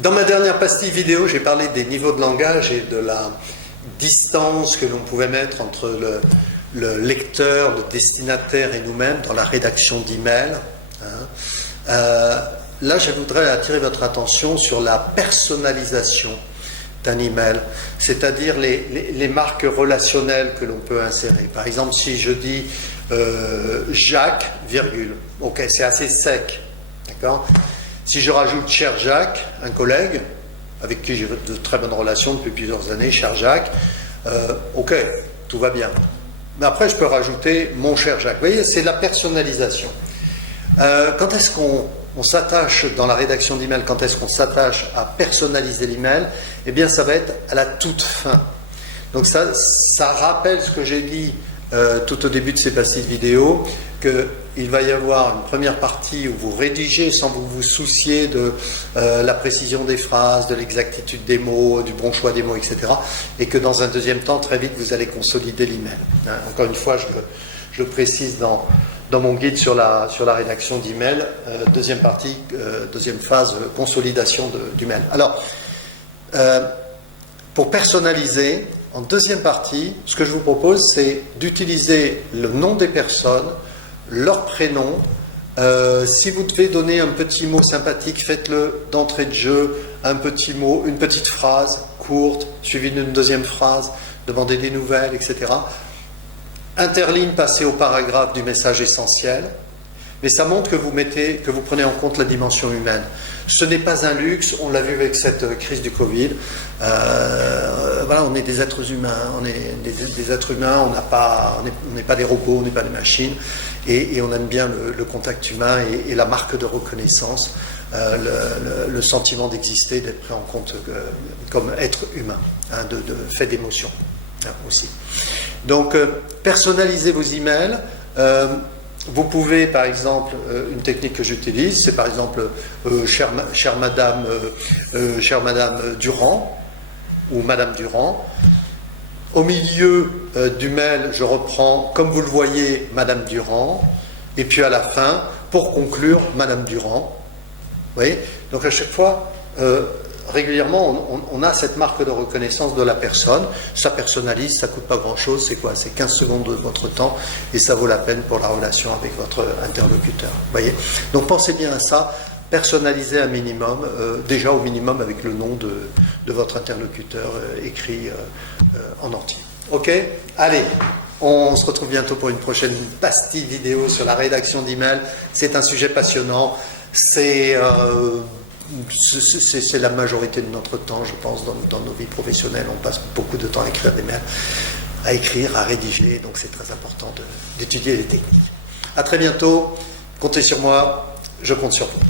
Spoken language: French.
Dans ma dernière pastille vidéo, j'ai parlé des niveaux de langage et de la distance que l'on pouvait mettre entre le lecteur, le destinataire et nous-mêmes dans la rédaction d'emails. Là, je voudrais attirer votre attention sur la personnalisation d'un email, c'est-à-dire les marques relationnelles que l'on peut insérer. Par exemple, si je dis Jacques, virgule, ok, c'est assez sec, d'accord. Si je rajoute cher Jacques, un collègue avec qui j'ai de très bonnes relations depuis plusieurs années, cher Jacques, ok, tout va bien. Mais après, je peux rajouter mon cher Jacques. Vous voyez, c'est la personnalisation. Quand est-ce qu'on s'attache dans la rédaction d'email, quand est-ce qu'on s'attache à personnaliser l'email? Eh bien, ça va être à la toute fin. Donc ça rappelle ce que j'ai dit tout au début de ces pastilles vidéo, qu'il va y avoir une première partie où vous rédigez sans vous soucier de la précision des phrases, de l'exactitude des mots, du bon choix des mots, etc. Et que dans un deuxième temps, très vite, vous allez consolider l'email. Encore une fois, je le précise dans mon guide sur la rédaction d'email, deuxième partie, deuxième phase, consolidation du mail. Alors, pour personnaliser, en deuxième partie, ce que je vous propose, c'est d'utiliser le nom des personnes, leur prénom. Si vous devez donner un petit mot sympathique, faites-le d'entrée de jeu, un petit mot, une petite phrase courte, suivie d'une deuxième phrase, demandez des nouvelles, etc. Interligne, passez au paragraphe du message essentiel, mais ça montre que vous prenez en compte la dimension humaine. Ce n'est pas un luxe, on l'a vu avec cette crise du Covid. Voilà, on est des êtres humains, on est des êtres humains, on n'est pas des robots, on n'est pas des machines, et on aime bien le contact humain et la marque de reconnaissance, le sentiment d'exister, d'être pris en compte comme être humain, de fait d'émotion aussi. Donc, personnalisez vos emails. Vous pouvez, par exemple, une technique que j'utilise, c'est par exemple chère Madame Durand ou Madame Durand. Au milieu du mail, je reprends, comme vous le voyez, Madame Durand, et puis à la fin, pour conclure, Madame Durand. Vous voyez? Donc à chaque fois, régulièrement, on a cette marque de reconnaissance de la personne, ça personnalise, ça ne coûte pas grand-chose, c'est quoi? C'est 15 secondes de votre temps, et ça vaut la peine pour la relation avec votre interlocuteur. Vous voyez? Donc pensez bien à ça, personnalisez un minimum, déjà au minimum avec le nom de votre interlocuteur écrit en entier. Ok? Allez, on se retrouve bientôt pour une prochaine pastille vidéo sur la rédaction d'email. C'est un sujet passionnant, c'est la majorité de notre temps, je pense, dans nos vies professionnelles. On passe beaucoup de temps à écrire des mails, à écrire, à rédiger, donc c'est très important d'étudier les techniques. À très bientôt, comptez sur moi, je compte sur vous.